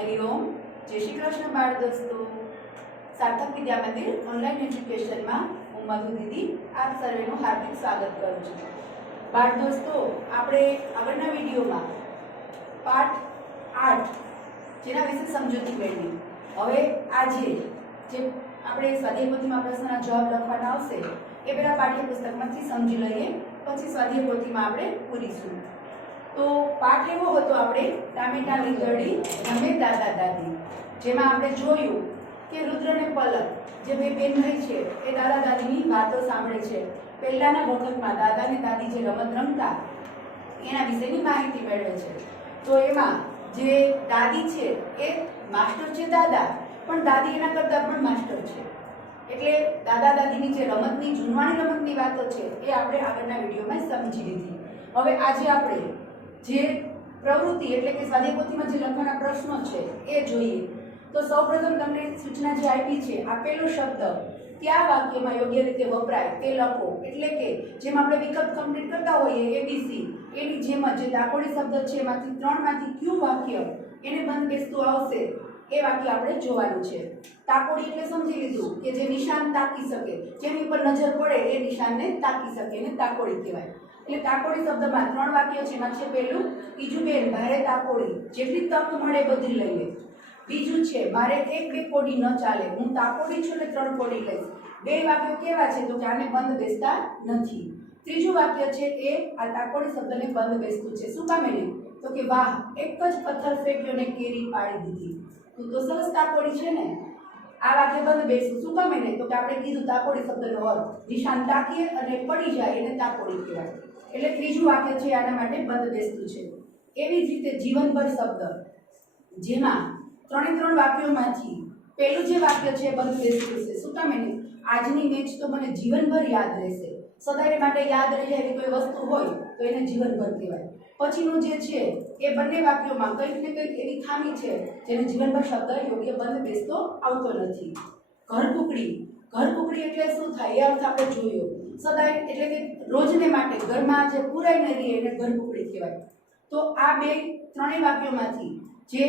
हरिओम जय श्री कृष्ण बाळ दोस्तों सार्थक विद्या मंदिर ऑनलाइन एज्युकेशन में हूँ मधु दीदी आप सर्वेनु हार्दिक स्वागत करूँ छूं। बाळ दोस्तों आपणे आगळना विडियो में पाठ 8 जेना विषे समजूती मेळवी। हवे आजे जे आपणे स्वाध्याय पोथीमां प्रश्नना जवाब लखवाना आवशे ए पेला पाठ्यपुस्तकमांथी समजी लईए, पछी स्वाध्याय पोथीमां आपणे पूरीशुं। तो पाठ एवो हतो आपणे टामेटा लींगड़ी रमे दादा दादी, जेमां आपणे जोयुं के रुद्र ने पलक जे बे बेन भाई छे ए दादा दादीनी वातो सांभळे छे। पहेलाना वखतमां दादा ने दादी जे रमत रमता एना विशेनी माहिती मेळवे छे। तो एमां जे दादी छे ए मास्टर छे दादा, पण दादी एना करता पण मास्टर छे। એટલે દાદા દાદીની જે રમતની જૂનવાણી રમતની વાતો છે એ આપણે આગળના વિડિયોમાં સમજી લીધી। હવે આજે આપણે જે પ્રવૃત્તિ એટલે કે સ્વાધ્યાય પોથીમાં જે લખવાના પ્રશ્નો છે એ જોઈએ। તો સૌપ્રથમ તમને સૂચના જે આપી છે આપેલો શબ્દ કયા વાક્યમાં યોગ્ય રીતે વપરાય તે લખો। એટલે કે જેમ આપણે વિકલ્પ કમ્પ્લીટ કરતા હોઈએ એબીસી એની જેમ જ જે દાખોડી શબ્દ છે એમાંથી ત્રણમાંથી કયું વાક્ય એને બંધ બેસતું આવશે એ વાક્ય આપણે જોવાનું છે। તાકોડી એટલે સમજી લીધું કે જે નિશાન તાકી શકે, જેની ઉપર નજર પડે એ નિશાનને તાકી શકે એને તાકોડી કહેવાય। એટલે તાકોડી શબ્દમાં ત્રણ વાક્ય છે, એમાં છે પહેલું ઈજુબેન ભારે તાકોડી, જેટલી તક મળે બધી લઈ લે। બીજું છે મારે એક બે કોડી ન ચાલે, હું તાકોડી છું એટલે ત્રણ કોડી લઈશ। બે વાક્યો કેવા છે તો કે આને બંધ બેસતા નથી। ત્રીજું વાક્ય છે એ આ તાકોડી શબ્દને બંધ બેસતું છે। શું કામ એને તો કે વાહ એક જ પથ્થર ફેંક્યો ને કેરી પાડી દીધી, તો સરસ તાકોડી છે ને। આ વાક્ય બંધ બેસતું શું કામ એને તો કે આપણે કીધું તાકોડી શબ્દનો અર્થ નિશાન તાકીએ અને પડી જાય એને તાકોડી કહેવાય। એટલે ત્રીજું વાક્ય છે આના માટે બંધ બેસતું છે। એવી જ રીતે જીવનભર શબ્દ જેમાં ત્રણ વાક્યોમાંથી પહેલું જે વાક્ય છે બંધ બેસતું છે। શું કામ એને આજની મેચ તો મને જીવનભર યાદ રહેશે, સદાય માટે યાદ રહી જાય એવી કોઈ વસ્તુ હોય તો એને જીવનભર કહેવાય। પછીનું જે છે એ બંને વાક્યોમાં કંઈક ને કંઈક એવી ખામી છે જેને જીવનભર શબ્દ યોગ્ય બંધ બેસતો આવતો નથી। ઘરકુકડી એટલે શું થાય એ અર્થ આપણે જોયો। સદાય એટલે કે રોજને માટે ઘરમાં જે પૂરાઈ ન રહે એને ઘરકુકડી કહેવાય। તો આ બે ત્રણેય વાક્યોમાંથી જે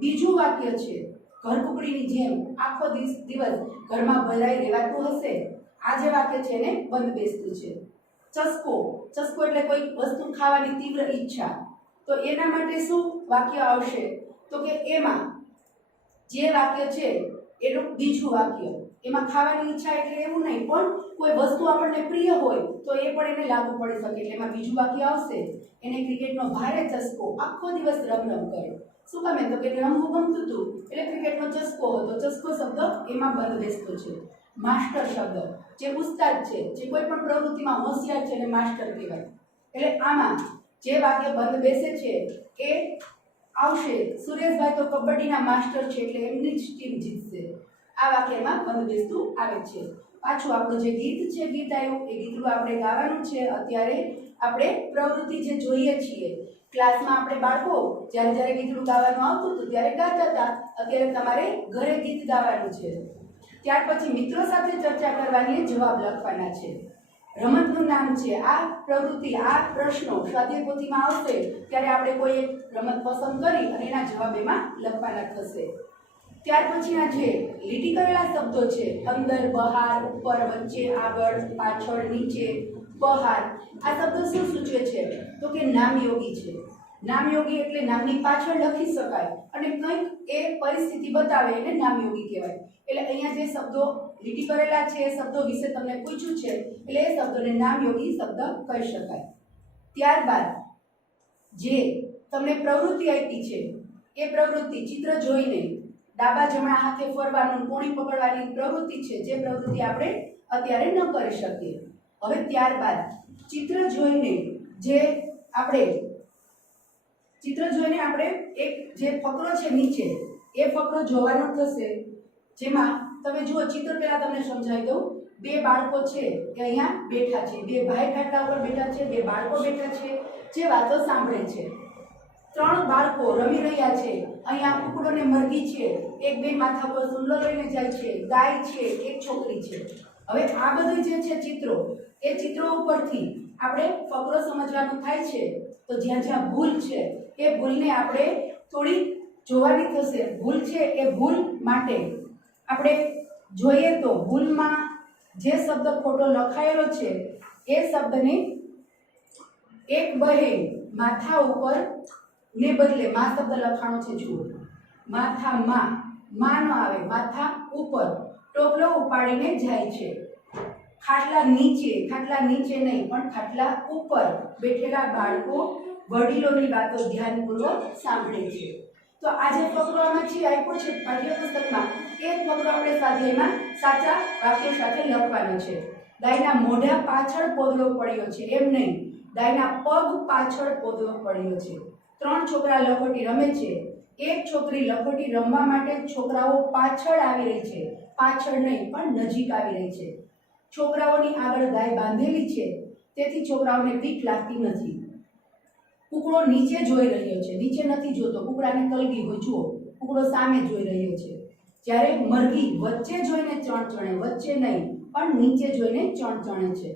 બીજું વાક્ય છે ઘરકુકડીની જેમ આખો દિવસ ઘરમાં ભરાઈ રહેવાતું હશે, આ જે વાક્ય છે એને બંધ બેસતું છે। ચસ્કો એટલે કોઈ વસ્તુ ખાવાની તીવ્ર ઈચ્છા, તો એના માટે શું વાક્ય આવશે તો કે એમાં જે વાક્ય છે એનું બીજું વાક્ય એમાં ખાવાની ઈચ્છા એટલે એવું નહીં પણ કોઈ વસ્તુ આપણને પ્રિય હોય તો એ પણ એને લાગુ પડી શકે। એટલે એમાં બીજું વાક્ય આવશે એને ક્રિકેટનો ભારે ચસ્કો, આખો દિવસ રમ કરે। શું કામ તો કે રમવું ગમતું હતું એટલે ક્રિકેટનો ચસ્કો હતો, ચસ્કો શબ્દ એમાં બંધ બેસતો છે। માસ્ટર શબ્દ જે ઉસ્તાદ છે, જે કોઈ પણ પ્રવૃત્તિમાં હોશિયાર છે એને માસ્ટર કહેવાય। એટલે આમાં જે વાક્ય બંધ બેસે છે એ આવશે સુરેશભાઈ તો કબડ્ડીના માસ્ટર છે એટલે એમની જ ટીમ જીતશે, આ વાક્યમાં બંધ બેસતું આવે છે। પાછું આપણું જે ગીત છે ગીત આવ્યું એ ગીતનું આપણે ગાવાનું છે। અત્યારે આપણે પ્રવૃત્તિ જે જોઈએ છીએ ક્લાસમાં આપણે બાળકો જ્યારે ગીતનું ગાવાનું આવતું હતું ત્યારે ગાતા હતા, અત્યારે તમારે ઘરે ગીત ગાવાનું છે। ત્યાર પછી મિત્રો સાથે ચર્ચા કરવાની જવાબ લખવાના છે। રમતનું નામ છે આ પ્રવૃત્તિ, આ પ્રશ્નો સ્વાધ્યાય પોથીમાં આવશે ત્યારે આપણે કોઈ એક રમત પસંદ કરી અને એના જવાબ એમાં લખવાના થશે। ત્યાર પછીના જે લીટી કરેલા શબ્દો છે અંદર, બહાર, ઉપર, વચ્ચે, આગળ, પાછળ, નીચે, બહાર, આ શબ્દો શું સૂચવે છે તો કે નામયોગી છે। નામયોગી એટલે નામની પાછળ લખી શકાય અને કંઈક એ પરિસ્થિતિ બતાવે એને નામયોગી કહેવાય। એટલે અહીંયા જે શબ્દો લીટી કરેલા છે એ શબ્દો વિશે તમને પૂછ્યું છે એટલે એ શબ્દોને નામયોગી શબ્દ કહી શકાય। ત્યારબાદ જે તમને પ્રવૃત્તિ આપી છે એ પ્રવૃત્તિ ચિત્ર જોઈને ડાબા જમણા હાથે ફરવાનું, કોણી પકડવાની પ્રવૃત્તિ છે જે પ્રવૃત્તિ આપણે અત્યારે ન કરી શકીએ। હવે ત્યારબાદ ચિત્ર જોઈને આપણે એક જે ફકરો છે નીચે એ ફકરો જોવાનો થશે, જેમાં તમે જુઓ ચિત્ર પહેલા તમને સમજાવી દઉં। બે બાળકો છે એ અહીંયા બેઠા છે, બે ભાઈ ખાટલા ઉપર બેઠા છે, બે બાળકો બેઠા છે જે વાતો સાંભળે છે। ત્રણ બાળકો રમી રહ્યા છે, અહીંયા કુકડો ને મરઘી છે, એક બે માથા પર સુંદર લઈને જાય છે, ગાય છે, એક છોકરી છે। હવે આ બધું જે છે ચિત્રો, એ ચિત્રો ઉપરથી આપણે ફકરો સમજવાનું થાય છે। તો જ્યાં ભૂલ છે એ ભૂલને આપણે થોડી જોવાની થશે. ભૂલ છે એ ભૂલ માટે આપણે જોઈએ તો ભૂલમાં જે શબ્દ ખોટો લખાયેલો છે એ શબ્દને એક બહે માથા ઉપર ને બદલે મા શબ્દ લખાણો છે. જુઓ, માથામાં માં ન આવે, માથા ઉપર ટોપલો ઉપાડીને જાય છે. ખાટલા નીચે નહીં પણ ખાટલા ઉપર બેઠેલા બાળકો વડીલોની વાતો ધ્યાનપૂર્વક સાંભળે છે. તો આ જે ફકરો આમાં છે આપ્યો છે પાઠ્યપુસ્તકમાં, એ ફકરો આપણે સ્વાધ્યાયમાં સાચા વાક્યો સાથે લખવાનો છે. ગાયના મોઢા પાછળ પોદળો પડ્યો છે એમ નહીં, ગાયના પગ પાછળ પોદળો પડ્યો છે. 3 છોકરા લખોટી રમે છે. એક છોકરી લખોટી રમવા માટે છોકરાઓ પાછળ આવી રહી છે, પાછળ નહીં પણ નજીક આવી રહી છે. છોકરાઓની આગળ ગાય બાંધેલી છે, તેથી છોકરાઓને બીક લાગતી નથી. કૂકડો નીચે જોઈ રહ્યો છે, નીચે નથી જોતો, કૂકડાને કલગી હોય. જુઓ, કૂકડો સામે જોઈ રહ્યો છે. જ્યારે મરઘી વચ્ચે જોઈને ચણચણે, વચ્ચે નહીં પણ નીચે જોઈને ચણચણે છે.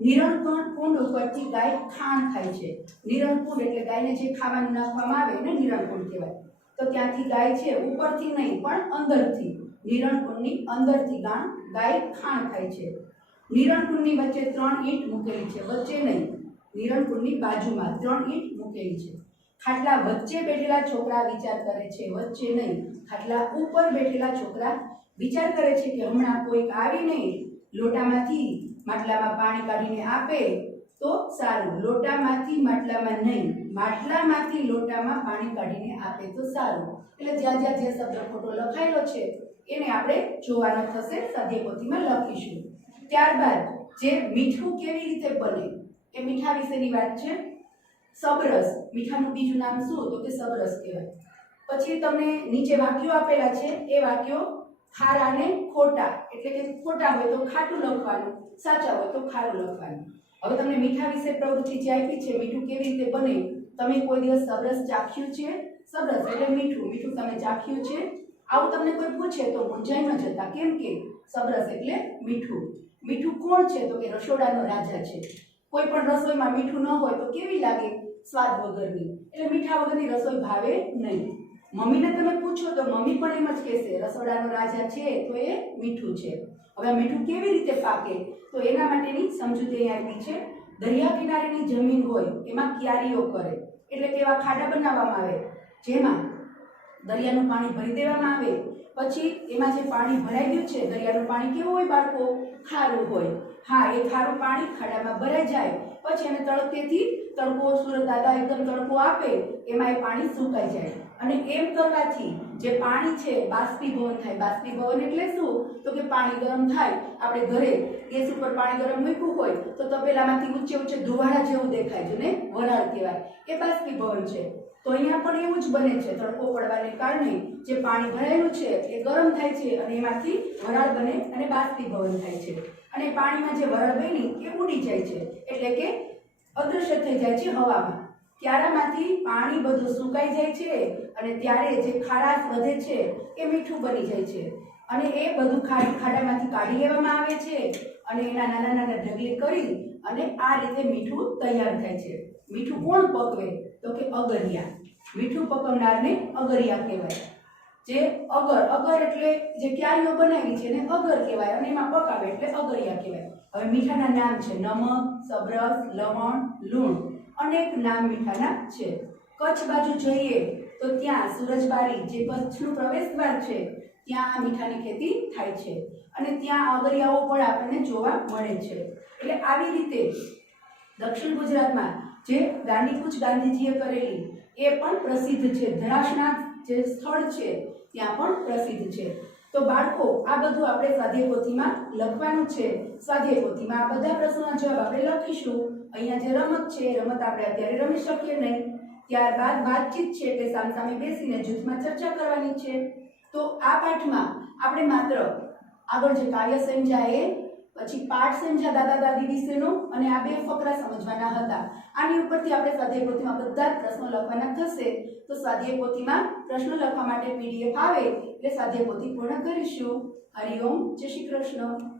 નિરણકુંડ ઉપરથી ગાય ખાણ ખાય છે. નિરણકુંડ એટલે ગાયને જે ખાવાનું નાખવામાં આવે એને નિરણકુંડ કહેવાય. તો ત્યાંથી ગાય છે ઉપરથી નહીં પણ અંદરથી, નિરણકુંડની અંદરથી ગાય ખાણ ખાય છે. નિરણકુંડની વચ્ચે 3 ઈંટ મૂકેલી છે, વચ્ચે નહીં, નિરણકુંડની બાજુમાં 3 ઈંટ મૂકેલી છે. ખાટલા વચ્ચે બેઠેલા છોકરા વિચાર કરે છે, વચ્ચે નહીં, ખાટલા ઉપર બેઠેલા છોકરા વિચાર કરે છે કે હમણાં કોઈક આવીને લોટામાંથી માટલામાં પાણી કાઢીને આપે તો સારું. લોટામાંથી માટલામાં નહીં, માટલામાંથી લોટામાં પાણી કાઢીને આપે તો સારું. એટલે જ્યાં જ્યાં જે શબ્દ ખોટો લખાયેલો છે એને આપણે જોવાનો થશે, સ્વાધ્યાયપોથીમાં લખીશું. ત્યારબાદ જે મીઠું કેવી રીતે બને એ મીઠા વિશેની વાત છે. સબરસ, મીઠાનું બીજું નામ શું? તો કે સબરસ કહેવાય. પછી તમને નીચે વાક્યો આપેલા છે, એ વાક્યો ખારા ને ખોટા, એટલે કે ખોટા હોય તો ખાટું લખવાનું, સાચા હોય તો ખારું લખવાનું. હવે તમને મીઠા વિશે પ્રવૃત્તિ જે આપી છે, મીઠું કેવી રીતે બને, તમે કોઈ દિવસ સબરસ ચાખ્યું છે? સબરસ એટલે મીઠું, મીઠું તમે ચાખ્યું છે? આવું તમને કોઈ પૂછે તો મૂંઝાઈ ન જતા, કેમ કે સબરસ એટલે મીઠું. મીઠું કોણ છે? તો કે રસોડાનો રાજા છે. કોઈ પણ રસોઈમાં મીઠું ન હોય તો કેવી લાગે? સ્વાદ વગરની. એટલે મીઠા વગરની રસોઈ ભાવે નહીં. મમ્મીને તમે પૂછો તો મમ્મી પણ એમ જ કહેશે રસોડાનો રાજા છે તો એ મીઠું છે. હવે મીઠું કેવી રીતે પાકે તો એના માટેની સમજૂતી આપી છે. દરિયા કિનારેની જમીન હોય એમાં ક્યારીઓ કરે, એટલે કે એવા ખાડા બનાવવામાં આવે જેમાં દરિયાનું પાણી ભરી દેવામાં આવે. પછી એમાં જે પાણી ભરાઈ ગયું છે, દરિયાનું પાણી કેવું હોય બાળકો? ખારું હોય. હા, એ ખારું પાણી ખાડામાં ભરાઈ જાય પછી એને તડકો સૂરજ દાદા એકદમ તડકો આપે, એમાં એ પાણી સુકાઈ જાય. અને એમ કરવાથી જે પાણી છે બાષ્પીભવન થાય. બાષ્પીભવન એટલે શું? તો કે પાણી ગરમ થાય. આપણે ઘરે ગેસ ઉપર પાણી ગરમ મૂક્યું હોય તો તપેલામાંથી ઊંચે ધુવાળા જેવું દેખાય છે ને, વરાળ કહેવાય. એ બાષ્પીભવન છે. તો અહીંયા પણ એવું જ બને છે. તડકો પડવાને કારણે જે પાણી ભરાયેલું છે એ ગરમ થાય છે અને એમાંથી વરાળ બને અને બાષ્પીભવન થાય છે. અને પાણીમાં જે વરાળ બની એ ઉડી જાય છે, એટલે કે અદૃશ્ય થઈ જાય છે હવામાં. ક્યારામાંથી પાણી બધું સુકાઈ જાય છે અને ત્યારે જે ખારાશ વધે છે એ મીઠું બની જાય છે. અને એ બધું ખાડામાંથી કાઢી લેવામાં આવે છે અને એના નાના નાના ઢગલે કરી અને આ રીતે મીઠું તૈયાર થાય છે. મીઠું કોણ પકવે? તો કે અગરિયા. મીઠું પકવનારને અગરિયા કહેવાય. જે અગર એટલે જે ક્યારીઓ બનાવી છે એને અગર કહેવાય અને એમાં પકાવે એટલે અગરિયા કહેવાય. હવે મીઠાના નામ છે નમક, સબરસ, લવણ, લૂણ, અનેક નામ મીઠાના છે. કચ્છ બાજુ જઈએ તો ત્યાં સુરજબારી જે કચ્છનું પ્રવેશદ્વાર છે ત્યાં આ મીઠાની ખેતી થાય છે અને ત્યાં અગરિયાઓ પણ આપણને જોવા મળે છે. એટલે આવી રીતે દક્ષિણ ગુજરાતમાં જે દાંડીકૂચ ગાંધીજીએ કરેલી એ પણ પ્રસિદ્ધ છે. ધરાસનાથ જે સ્થળ છે ત્યાં પણ પ્રસિદ્ધ છે. તો બાળકો આ બધું આપણે સ્વાધ્યાયપોથીમાં લખવાનું છે. સ્વાધ્યાયપોથીમાં આ બધા પ્રશ્નોના જવાબ આપણે લખીશું. અહીંયા જે રમત છે એ રમત આપણે અત્યારે રમી શકીએ નહીં. ત્યારબાદ વાતચીત છે કે સામસામે બેસીને જૂથમાં ચર્ચા કરવાની છે. તો આ પાઠમાં આપણે માત્ર આગળ જે કાર્ય સમજ્યા એ, પછી પાઠ સમજ્યા દાદા દાદી વિશેનો અને આ 2 ફકરા સમજવાના હતા. આની ઉપરથી આપણે સ્વાધ્યાયપોથીમાં બધા જ પ્રશ્નો લખવાના થશે. તો સ્વાધ્યાયપોથીમાં પ્રશ્નો લખવા માટે PDF આવે એટલે સ્વાધ્યાયપોથી પૂર્ણ કરીશું. હરિઓમ, જય શ્રી કૃષ્ણ.